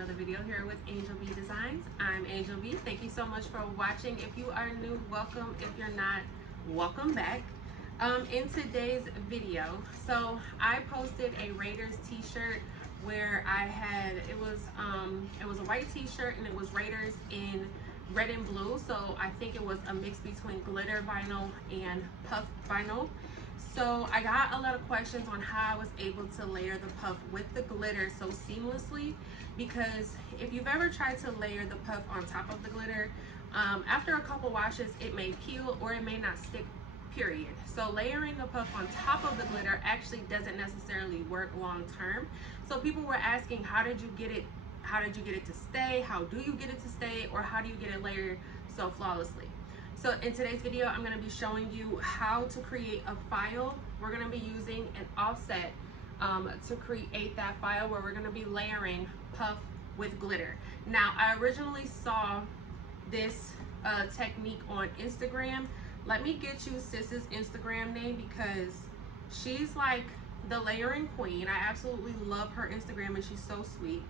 another video here with Angel B Designs. I'm Angel B. Thank you so much for watching. If you are new, welcome. If you're not, welcome back. In today's video, so I posted a Raiders t-shirt where I had, it was a white t-shirt and it was Raiders in red and blue. So I think it was a mix between glitter vinyl and puff vinyl. So I got a lot of questions on how I was able to layer the puff with the glitter so seamlessly, because if you've ever tried to layer the puff on top of the glitter, after a couple washes it may peel or it may not stick, period. So layering the puff on top of the glitter actually doesn't necessarily work long term. So people were asking, how did you get it to stay? How do you get it to stay? Or how do you get it layered so flawlessly? So in today's video, I'm going to be showing you how to create a file. We're going to be using an offset to create that file where we're going to be layering puff with glitter. Now, I originally saw this technique on Instagram. Let me get you Sis's Instagram name because she's like the layering queen. I absolutely love her Instagram and she's so sweet.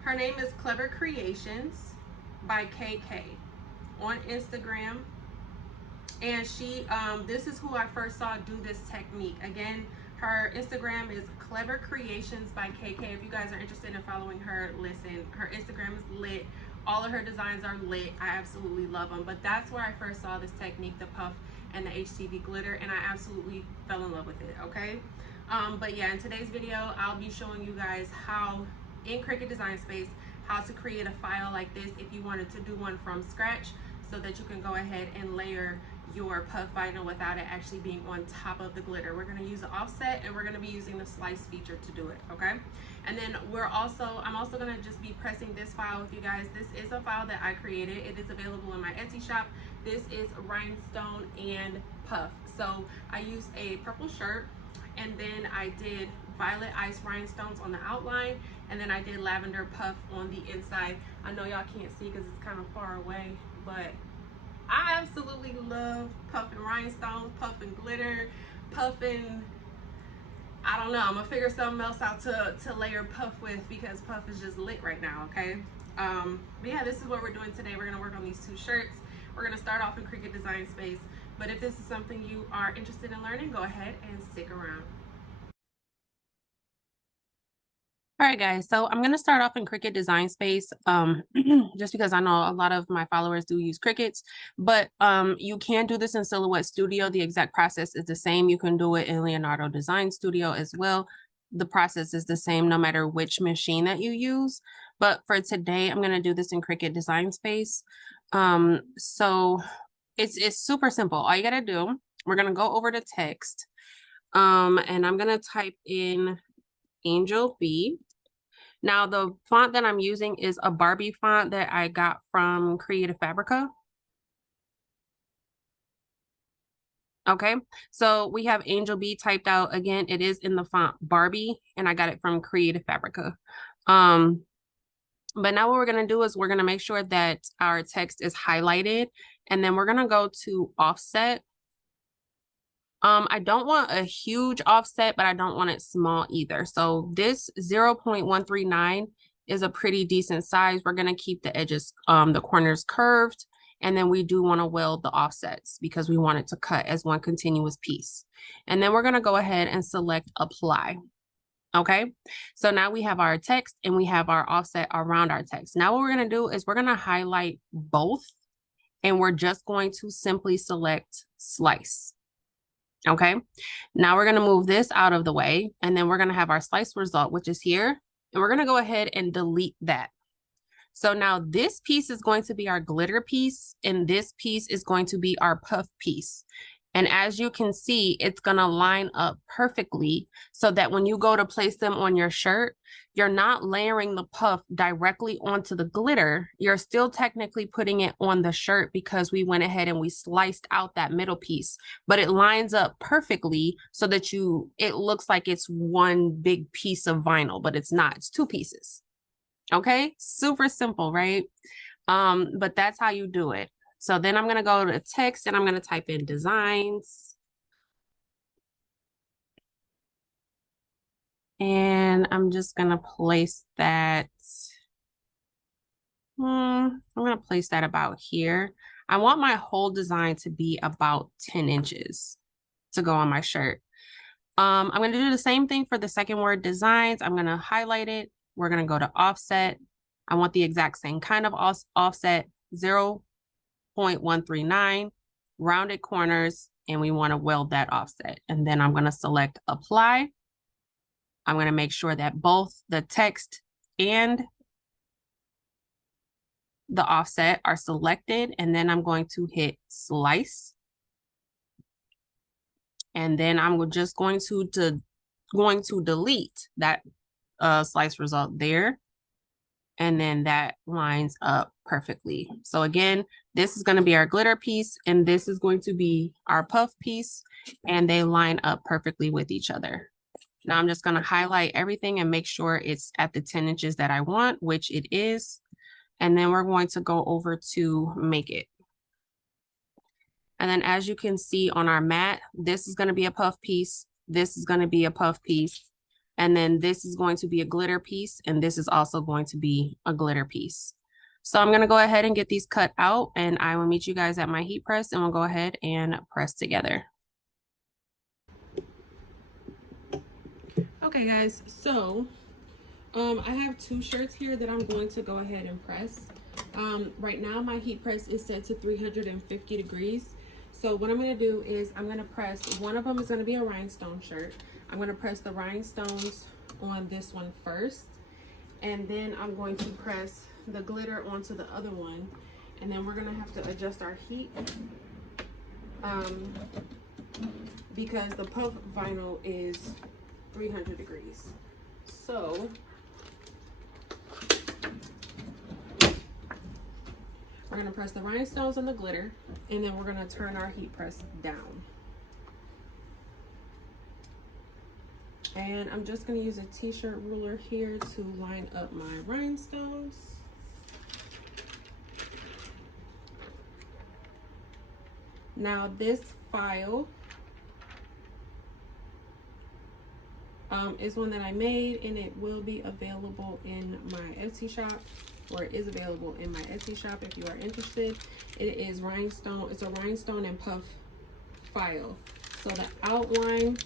Her name is Clever Creations by KK on Instagram, and she this is who I first saw do this technique. Again, her Instagram is Clever Creations by KK. If you guys are interested in following her, listen, her Instagram is lit. All of her designs are lit. I absolutely love them. But that's where I first saw this technique, the puff and the HTV glitter, and I absolutely fell in love with it. Okay, but yeah, in today's video I'll be showing you guys how in Cricut Design Space how to create a file like this if you wanted to do one from scratch, so that you can go ahead and layer your puff vinyl without it actually being on top of the glitter. We're going to use the offset and we're going to be using the slice feature to do it. Okay, and then I'm also going to just be pressing this file with you guys. This is a file that I created. It is available in my Etsy shop. This is rhinestone and puff. So I used a purple shirt, and then I did violet ice rhinestones on the outline, and then I did lavender puff on the inside. I know y'all can't see because it's kind of far away, but I absolutely love puff and rhinestones, puff and glitter, puff and, I don't know, I'm gonna figure something else out to layer puff with because puff is just lit right now. Okay, but yeah, this is what we're doing today. We're gonna work on these two shirts. We're gonna start off in Cricut Design Space, but if this is something you are interested in learning, go ahead and stick around. All right, guys, so I'm going to start off in Cricut Design Space just because I know a lot of my followers do use Cricuts, but you can do this in Silhouette Studio. The exact process is the same. You can do it in Leonardo Design Studio as well. The process is the same no matter which machine that you use, but for today, I'm going to do this in Cricut Design Space. So it's super simple. All you got to do, we're going to go over to text, and I'm going to type in Angel B. Now the font that I'm using is a Barbie font that I got from Creative Fabrica. Okay, so we have Angel B typed out. Again, it is in the font Barbie, and I got it from Creative Fabrica. But now what we're gonna do is we're gonna make sure that our text is highlighted, and then we're gonna go to offset. I don't want a huge offset, but I don't want it small either. So this 0.139 is a pretty decent size. We're going to keep the edges, the corners curved. And then we do want to weld the offsets because we want it to cut as one continuous piece. And then we're going to go ahead and select apply. Okay, so now we have our text and we have our offset around our text. Now what we're going to do is we're going to highlight both, and we're just going to simply select slice. Okay, now we're going to move this out of the way, and then we're going to have our slice result, which is here, and we're going to go ahead and delete that. So now this piece is going to be our glitter piece, and this piece is going to be our puff piece. And as you can see, it's going to line up perfectly so that when you go to place them on your shirt, you're not layering the puff directly onto the glitter. You're still technically putting it on the shirt because we went ahead and we sliced out that middle piece, but it lines up perfectly so that it looks like it's one big piece of vinyl, but it's not. It's two pieces. Okay, super simple, right? But that's how you do it. So then I'm going to go to text and I'm going to type in designs. And I'm just gonna place that, I'm gonna place that about here. I want my whole design to be about 10 inches to go on my shirt. I'm gonna do the same thing for the second word, designs. I'm gonna highlight it. We're gonna go to offset. I want the exact same kind of offset, 0.139, rounded corners, and we wanna weld that offset. And then I'm gonna select apply. I'm gonna make sure that both the text and the offset are selected, and then I'm going to hit slice. And then I'm just going to delete that slice result there. And then that lines up perfectly. So again, this is going to be our glitter piece, and this is going to be our puff piece, and they line up perfectly with each other. Now I'm just going to highlight everything and make sure it's at the 10 inches that I want, which it is. And then we're going to go over to make it. And then as you can see on our mat, this is going to be a puff piece. This is going to be a puff piece. And then this is going to be a glitter piece. And this is also going to be a glitter piece. So I'm going to go ahead and get these cut out, and I will meet you guys at my heat press, and we'll go ahead and press together. Okay guys, so I have two shirts here that I'm going to go ahead and press. Right now my heat press is set to 350 degrees. So what I'm going to do is I'm going to press, one of them is going to be a rhinestone shirt. I'm going to press the rhinestones on this one first, and then I'm going to press the glitter onto the other one, and then we're going to have to adjust our heat because the puff vinyl is 300 degrees. So we're going to press the rhinestones on the glitter, and then we're going to turn our heat press down. And I'm just going to use a t-shirt ruler here to line up my rhinestones. Now this file is one that I made, and it will be available in my Etsy shop, or it is available in my Etsy shop if you are interested. It is rhinestone, it's a rhinestone and puff file. So the outline,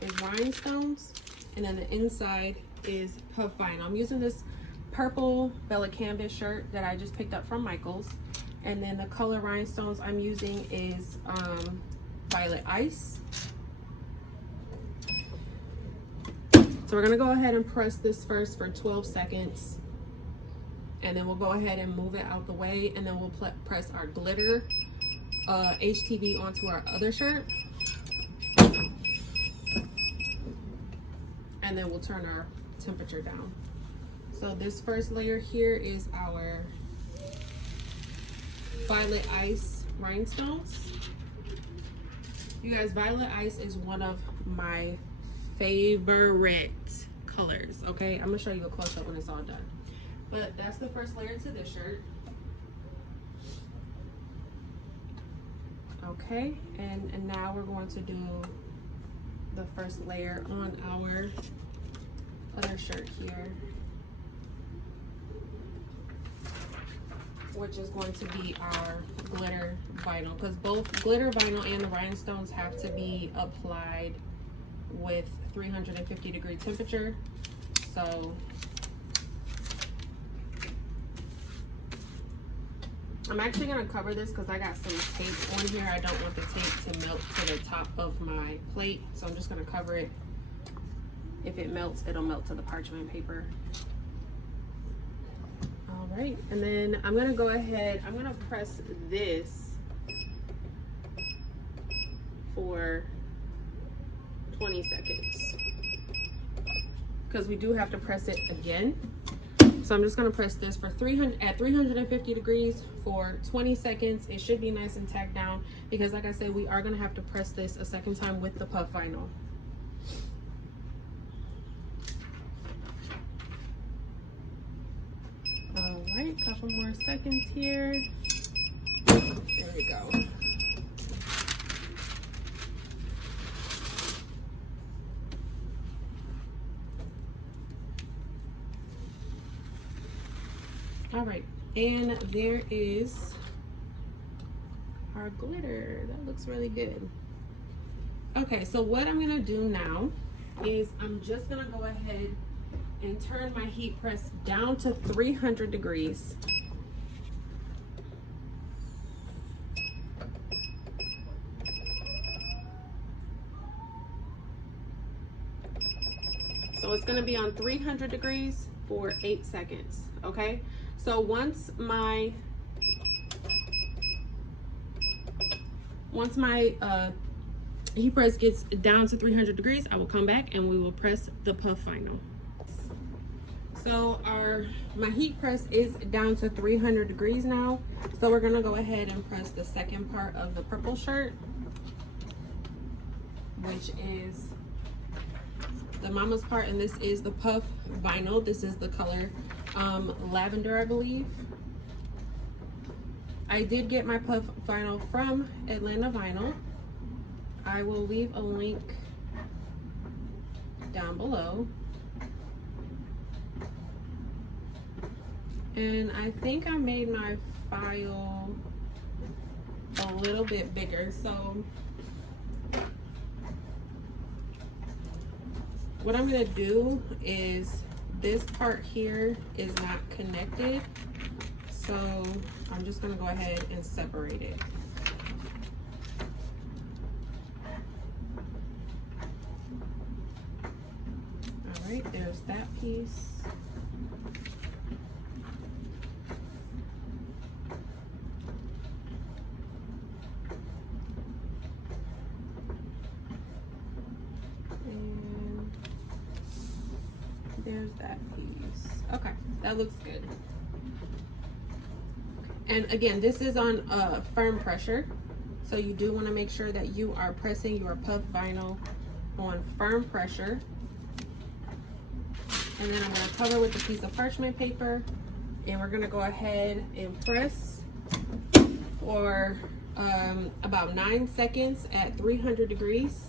is rhinestones, and then the inside is puff vinyl. I'm using this purple Bella Canvas shirt that I just picked up from Michael's, and then the color rhinestones I'm using is Violet Ice. So we're gonna go ahead and press this first for 12 seconds, and then we'll go ahead and move it out the way, and then we'll press our glitter HTV onto our other shirt, and then we'll turn our temperature down. So this first layer here is our Violet Ice rhinestones. You guys, Violet Ice is one of my favorite colors. Okay, I'm gonna show you a close-up when it's all done. But that's the first layer to this shirt. Okay, and now we're going to do the first layer on our other shirt here, which is going to be our glitter vinyl, because both glitter vinyl and the rhinestones have to be applied with 350 degree temperature. So I'm actually going to cover this because I got some tape on here. I don't want the tape to melt to the top of my plate, so I'm just going to cover it. If it melts, it'll melt to the parchment paper. All right, and then I'm going to go ahead, I'm going to press this for 20 seconds because we do have to press it again. So I'm just going to press this for 350 degrees for 20 seconds. It should be nice and tacked down because, like I said, we are going to have to press this a second time with the puff vinyl. All right, couple more seconds here. There we go. All right, and there is our glitter. That looks really good. Okay, so what I'm gonna do now is I'm just gonna go ahead and turn my heat press down to 300 degrees. So it's gonna be on 300 degrees for 8 seconds, okay? So once my heat press gets down to 300 degrees, I will come back and we will press the puff vinyl. So my heat press is down to 300 degrees now. So we're gonna go ahead and press the second part of the purple shirt, which is the mama's part, and this is the puff vinyl. This is the color lavender, I believe. I did get my puff vinyl from Atlanta Vinyl. I will leave a link down below. And I think I made my file a little bit bigger. So what I'm gonna do is, this part here is not connected. So I'm just gonna go ahead and separate it. All right, there's that piece. And there's that piece. Okay, that looks good. And again, this is on firm pressure. So you do want to make sure that you are pressing your puff vinyl on firm pressure. And then I'm going to cover with a piece of parchment paper, and we're going to go ahead and press for about 9 seconds at 300 degrees.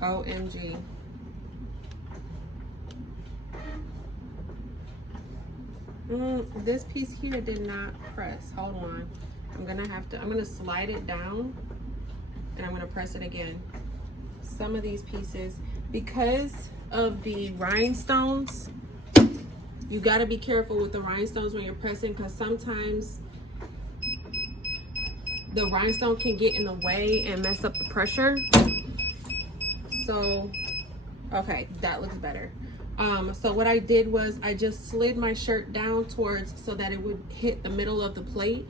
OMG. This piece here did not press. Hold on. I'm gonna slide it down and I'm gonna press it again. Some of these pieces, because of the rhinestones, you gotta be careful with the rhinestones when you're pressing, because sometimes the rhinestone can get in the way and mess up the pressure. So, okay, that looks better. So what I did was I just slid my shirt down towards, so that it would hit the middle of the plate.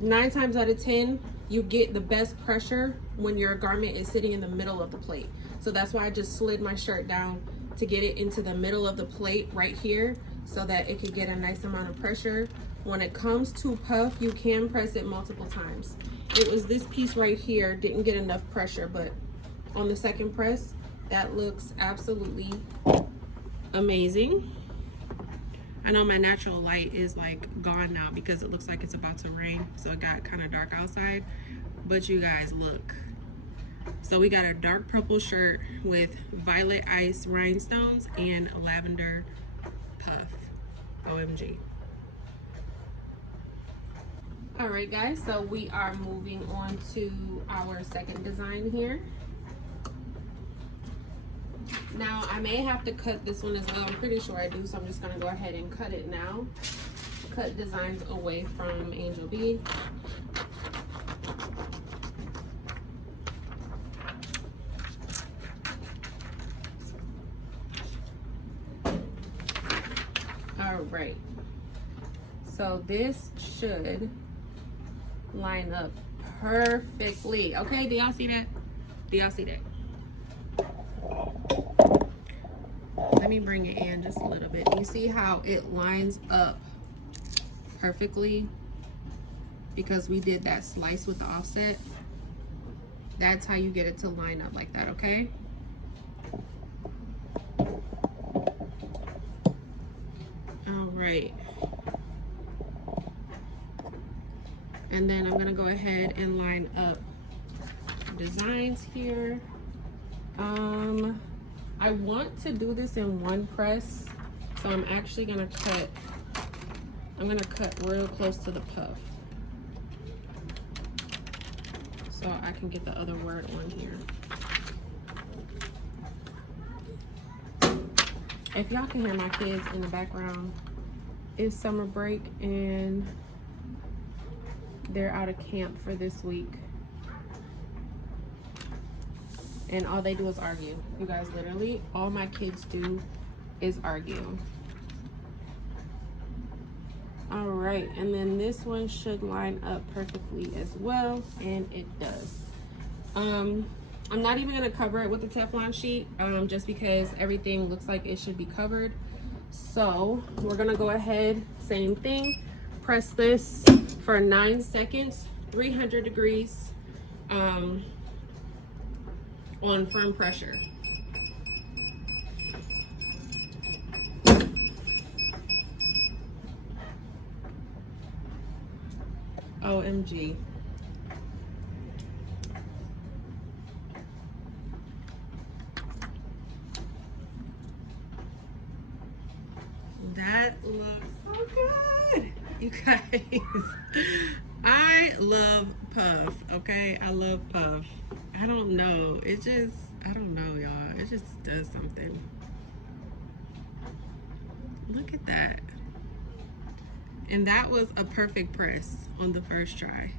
9 times out of 10, you get the best pressure when your garment is sitting in the middle of the plate. So that's why I just slid my shirt down to get it into the middle of the plate right here, so that it could get a nice amount of pressure. When it comes to puff, you can press it multiple times. It was this piece right here, didn't get enough pressure, but on the second press, that looks absolutely amazing. I know my natural light is like gone now because it looks like it's about to rain, so it got kind of dark outside, but you guys look. So we got a dark purple shirt with violet ice rhinestones and lavender puff. OMG. All right guys, so we are moving on to our second design here. Now I may have to cut this one as well. I'm pretty sure I do, so I'm just gonna go ahead and cut it now. Cut designs away from Angel B. All right, so this should line up perfectly. Okay, do y'all see that? Do y'all see that? Let me bring it in just a little bit. You see how it lines up perfectly because we did that slice with the offset? That's how you get it to line up like that, okay? All right. And then I'm gonna go ahead and line up designs here. I want to do this in one press, so I'm actually gonna cut, real close to the puff so I can get the other word on here. If y'all can hear my kids in the background, it's summer break and they're out of camp for this week. And all they do is argue. You guys, literally, all my kids do is argue. All right, and then this one should line up perfectly as well, and it does. I'm not even gonna cover it with the Teflon sheet, just because everything looks like it should be covered. So we're gonna go ahead, same thing, press this for 9 seconds, 300 degrees, on firm pressure. OMG. That looks so good, you guys. I love puff, okay? I love puff. I don't know, it just, I don't know, y'all. It just does something. Look at that. And that was a perfect press on the first try.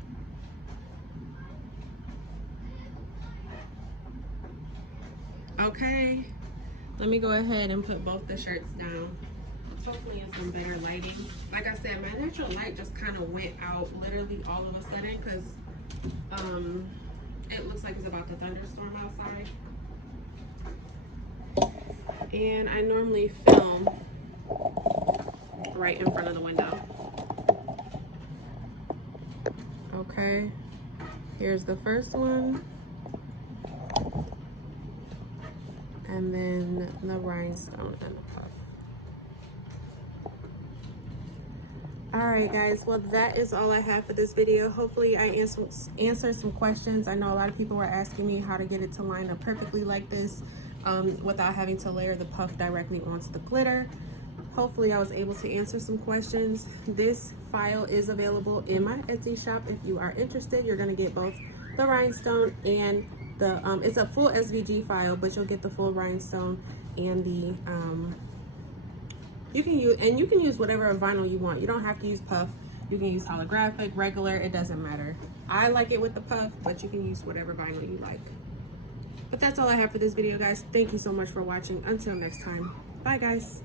Okay, let me go ahead and put both the shirts down. Hopefully in some better lighting. Like I said, my natural light just kind of went out literally all of a sudden because it looks like it's about to thunderstorm outside. And I normally film right in front of the window. Okay, here's the first one. And then the rhinestone and the puff. Alright guys, well that is all I have for this video. Hopefully I answered some questions. I know a lot of people were asking me how to get it to line up perfectly like this without having to layer the puff directly onto the glitter. Hopefully I was able to answer some questions. This file is available in my Etsy shop. If you are interested, you're going to get both the rhinestone and the, it's a full SVG file, but you'll get the full rhinestone and the, you can use whatever vinyl you want. You don't have to use puff. You can use holographic, regular, it doesn't matter. I like it with the puff, but you can use whatever vinyl you like. But that's all I have for this video, guys. Thank you so much for watching. Until next time, bye guys.